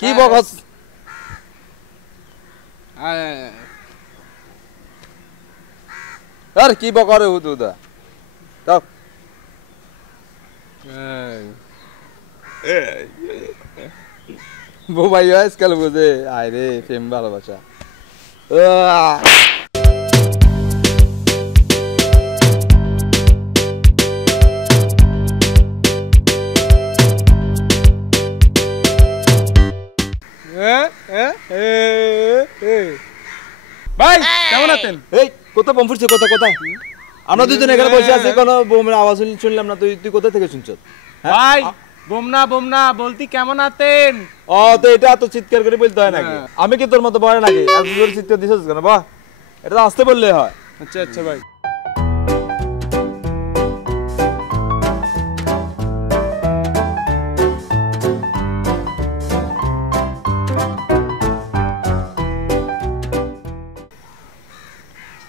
কি বকস আর কি বকরে হুদুদা যাও বোবাই আজকাল বুঝে আয় রে প্রেম ভালোবাসা ভাই কেমন আছেন? এই কত বম ফুটছে কত কথা আমরা দুজন এখানে বসে আছি কোনো বোমের আওয়াজ শুনলাম না তুই কোথা থেকে শুনছ ভাই বোমনা বলতি কেমন আছেন? ও তো এটা তো চিৎকার করে বলতে হয় নাকি আমি কি তোর মতো বড় নাকি আর জোরে চিৎকার দিছিস কেন বাহ এটা তো আসতে বললে হয় আচ্ছা আচ্ছা ভাই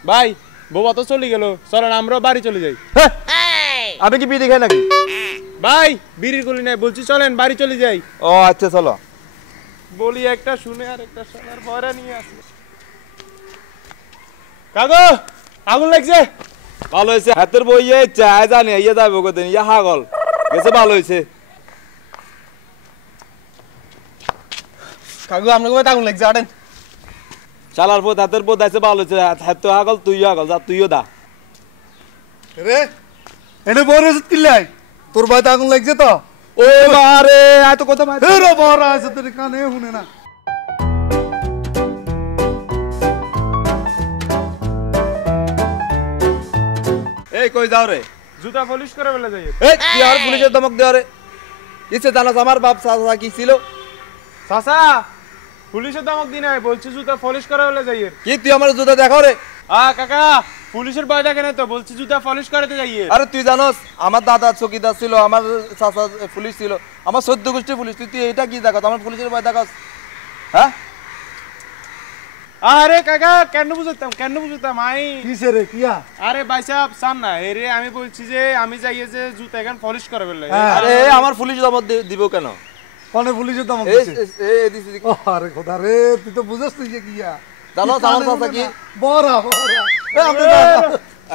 ভাই বোবা তো চলে গেল চলেন আমরা বাড়ি চলে যাই আমি কি বিড়ি খাই নাকি ভাই বিড়ির গুলি নাই বলছি চলেন বাড়ি চলে যাই ও আচ্ছা চলো বলি একটা শুনে আর একটা শোনার পরে নিয়ে আসি কাগো আগুন লাগছে ভালো হয়েছে হাতের বইয়ে চায় জানি ইয়ে যাবে কোদিন ইয়া হাগল গেছে ভালো হয়েছে কাগো আপনাকে বাড়িতে আগুন লাগছে আটেন চালার পর হাতের পর আছে ভালো হয়েছে হাত তো হাগল তুইও হাগল যা তুইও দা রে এনে বড় কিল্লাই তোর বাড়িতে আগুন লাগছে তো ও মারে আয় তো কথা মার রে বড় আছে তোর কানে শুনে না এই কই যাও রে জুতা পলিশ করে বলে যাই এই তুই আর পুলিশের ধমক দেও রে কিসে জানাস আমার বাপ সাসা কি ছিল চাচা পুলিশের ধমক দি নাই বলছি জুতা পলিশ করে বলে যাই কি তুই আমার জুতা দেখাও রে কাকা পুলিশের ভয় দেখে না তো বলছি জুতা পলিশ করতে যাই আরে তুই জানোস আমার দাদা চকিদার ছিল আমার চাচা পুলিশ ছিল আমার 14 গোষ্ঠী পুলিশ তুই এটা কি দেখাস আমার পুলিশের ভয় দেখাস হ্যাঁ আরে কাকা কেন বুঝতাম আই কিসে রে কিয়া আরে ভাই সাহেব সান না রে আমি বলছি যে আমি যাইয়ে যে জুতা এখন পলিশ করে বলে আরে আমার পুলিশ ধমক দিব কেন কোনে পুলিশের দাম এই দিছে এই দিছি আরে খোদা রে তুই তো বুঝছ তুই যে কিয়া জানোস আমার চাচা কি বড়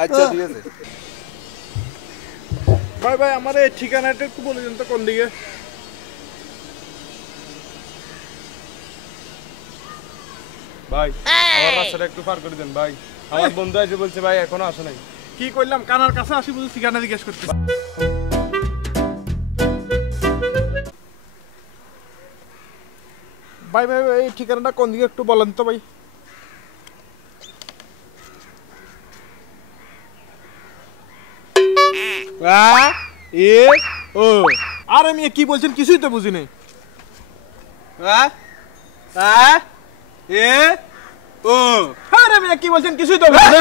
আচ্ছা ঠিক আছে ভাই আমার এই ঠিকানাটা একটু বলে দেন তো কোন দিকে ভাই আমার রাস্তাটা একটু পার করে দেন ভাই আমার বন্ধু এসে বলছে ভাই এখনো আসে নাই কি কইলাম কানার কাছে আসি বুঝি ঠিকানা জিজ্ঞেস করতে ভাই এই ঠিকানাটা কোন দিকে একটু বলেন তো ভাই আরে আমি কি বলছেন কিছুই তো বুঝি নাই আরে আমি কি বলছেন কিছুই তো বুঝি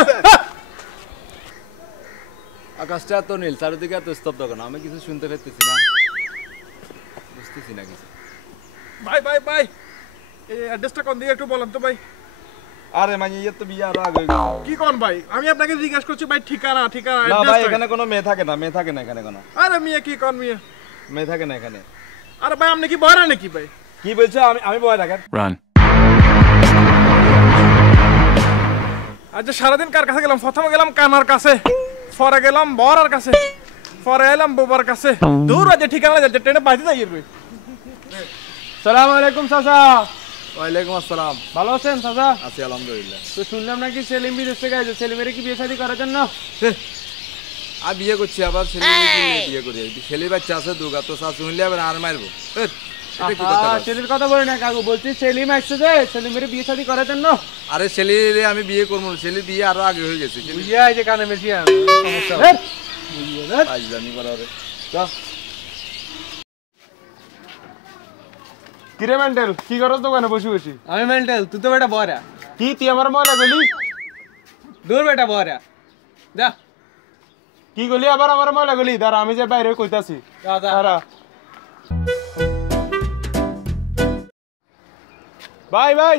আকাশটা তো নীল চারিদিকে এত স্তব্ধ কেন আমি কিছু শুনতে পাচ্ছি না বুঝতেছি না কিছু ভাই এই অ্যাড্রেসটা কোন দিকে একটু বলেন তো ভাই আরে মানে ইয়ে তো বিয়ে আর আগে কি কোন ভাই আমি আপনাকে জিজ্ঞাসা করছি ভাই ঠিকানা না ভাই এখানে কোনো মেয়ে থাকে না এখানে কোনো আরে মিয়া কি কোন মিয়া মেয়ে থাকে না এখানে আরে ভাই আপনি কি বয়রা নাকি ভাই কি বলছো আমি বয় রাখেন রান আচ্ছা সারাদিন কার কাছে গেলাম প্রথমে গেলাম কানার কাছে পরে গেলাম বরার কাছে পরে এলাম বোবার কাছে দূর আছে ঠিকানা যাচ্ছে ট্রেনে বাইতে যাই ভাই সালাম আলাইকুম চাচা ওয়ালাইকুম আসসালাম ভালো আছেন চাচা আছি আলহামদুলিল্লাহ তো শুনলাম নাকি সেলিম বিদেশ থেকে আইছে সেলিমের কি বিয়ে শাদী করার জন্য আর বিয়ে করছি আবার বিয়ে করি ছেলে বাচ্চা আছে দুগা তো শাশু হইলে আবার আর মারবো সেলির কথা বলি না কাকু বলছি সেলিম আসছে যে সেলিমের বিয়ে শাদী করার জন্য আরে ছেলে আমি বিয়ে করবো ছেলে বিয়ে আরো আগে হয়ে গেছে বুঝিয়ে আইছে কানে বেশি কিরে মেন্টাল কি করছ দোকানে বসে বসে আমি মেন্টাল তুই তো বেটা বড়া কি তুই আমার ময়লা গলি দূর বেটা বড়া যা কি গলি আবার আমার ময়লা গলি দাঁড়া আমি যে বাইরে কইতাছি দাঁড়া ভাই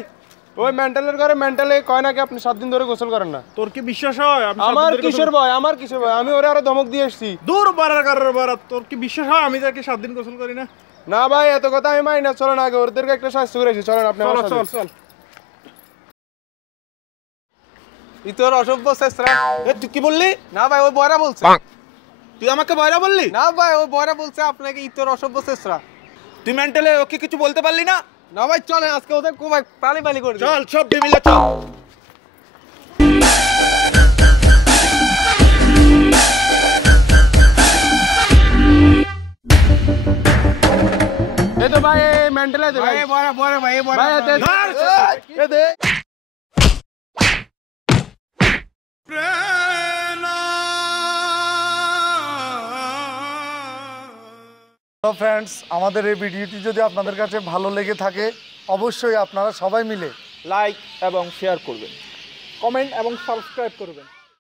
ওই মেন্টালের ঘরে মেন্টালে কয় নাকি আপনি 7 দিন ধরে গোসল করেন না। তোর কি বিশ্বাস হয় আমার কিশোর ভাই, আমার কিশোর ভাই, আমি ওরে আরো ধমক দিয়ে এসেছি। দূর বাড়ার কারোর বাড়া, তোর কি বিশ্বাস হয় আমি যাকে 7 দিন গোসল করি না? না ভাই, এত কথা আমি মানি না। চলেন আগে ওদেরকে একটা শাস্তি করেছি, চলেন আপনি আমার সাথে। চল তোর অসভ্য শেষরা। তুই কি বললি? না ভাই, ওই বয়রা বলছে। তুই আমাকে বয়রা বললি? না ভাই, ওই বয়রা বলছে আপনাকে তোর অসভ্য শেষরা। তুই মেন্টালে ওকে কিছু বলতে পারলি না? না ভাই চলে আজকে ওদের খুব পালি করে দিই। চল সব মিলে চল। এই তো ভাই মেন্টালে দে ভাই। বয়রা ভাই, এই বয়রা ভাই দে এ দে। তো ফ্রেন্ডস, আমাদের এই ভিডিওটি যদি আপনাদের কাছে ভালো লেগে থাকে অবশ্যই আপনারা সবাই মিলে লাইক এবং শেয়ার করবেন। কমেন্ট এবং সাবস্ক্রাইব করবেন।